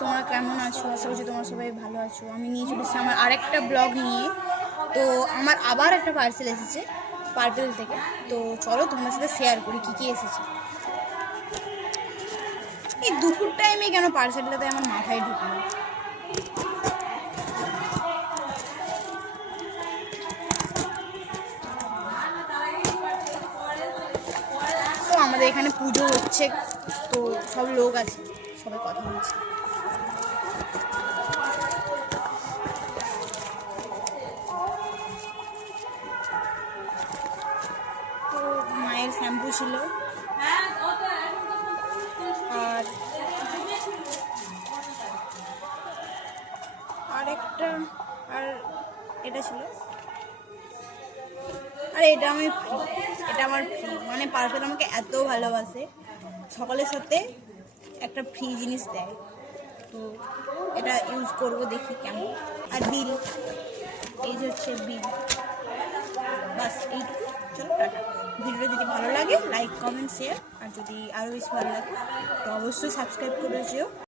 তোমরা কেমন আছো? আশা করছি তোমরা সবাই ভালো আছো। আমি নিয়ে চলেছি আমার আরেকটা ব্লগ নিয়ে। তো আমার আবার একটা পার্সেল এসেছে পার্পেল থেকে। তো চলো তোমার সাথে শেয়ার করি কী কী এসেছে। এই দুপুর টাইমে কেন পার্সেলটাতে আমার মাথায় ঢুকলো। তো আমাদের এখানে পুজো হচ্ছে, তো সব লোক আছে, সবাই কথা বলছে। তো মায়ের শ্যাম্পু ছিল, আর আরেকটা, আর এটা ছিল, আর এটা আমি ফ্রি, এটা আমার ফ্রি। মানে পার্সেল আমাকে এত ভালোবাসে, সকলের সাথে একটা ফ্রি জিনিস দেয়। তো এটা ইউজ করব, দেখি কেমন। আর বিল, এই যে হচ্ছে বিল, বাস এইটুকু। চলো টাটা। ভিডিওটা যদি ভালো লাগে লাইক কমেন্ট শেয়ার, আর যদি আরও বেশি ভালো লাগে তো অবশ্যই সাবস্ক্রাইব করে যেও।